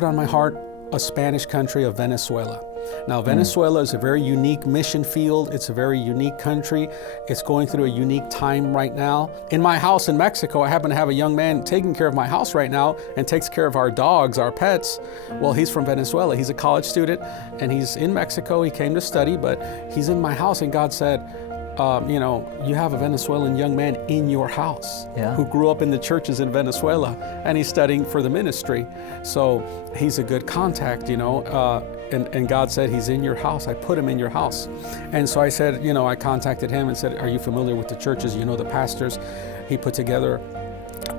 put on my heart a Spanish country of Venezuela. Now, Venezuela is a very unique mission field. It's a very unique country. It's going through a unique time right now. In my house in Mexico, I happen to have a young man taking care of my house right now and takes care of our dogs, our pets. Well, he's from Venezuela. He's a college student and he's in Mexico. He came to study, but he's in my house, and God said, you have a Venezuelan young man in your house who grew up in the churches in Venezuela, and he's studying for the ministry. So he's a good contact, and God said, he's in your house. I put him in your house. And so I said, I contacted him and said, are you familiar with the churches? You know the pastors? He put together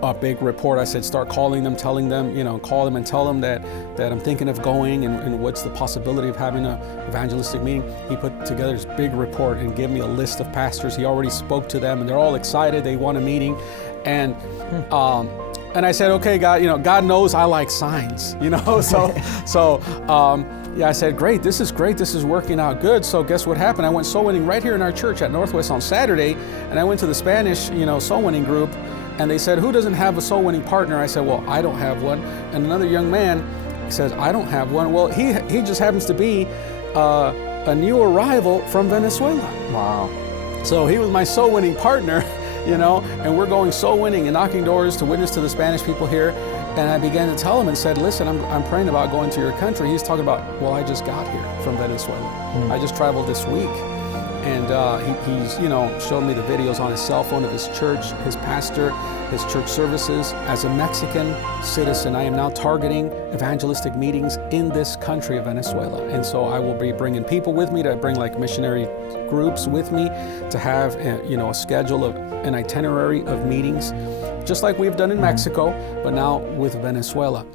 a big report. I said, start calling them, telling them, call them and tell them that I'm thinking of going and what's the possibility of having an evangelistic meeting. He put together this big report and gave me a list of pastors. He already spoke to them and they're all excited. They want a meeting. And I said, okay, God, God knows I like signs, I said, great, this is working out good. So guess what happened? I went soul winning right here in our church at Northwest on Saturday, and I went to the Spanish, soul winning group, and they said, who doesn't have a soul winning partner? I said, well, I don't have one. And another young man says, I don't have one. Well, he just happens to be a new arrival from Venezuela. Wow. So he was my soul winning partner, and we're going soul winning and knocking doors to witness to the Spanish people here. And I began to tell him and said, listen, I'm praying about going to your country. He's talking about, well, I just got here from Venezuela. I just traveled this week. And he's showed me the videos on his cell phone of his church, his pastor, his church services. As a Mexican citizen, I am now targeting evangelistic meetings in this country of Venezuela. And so I will be bringing people with me, to bring like missionary groups with me, to have a schedule of an itinerary of meetings, just like we've done in Mexico, but now with Venezuela.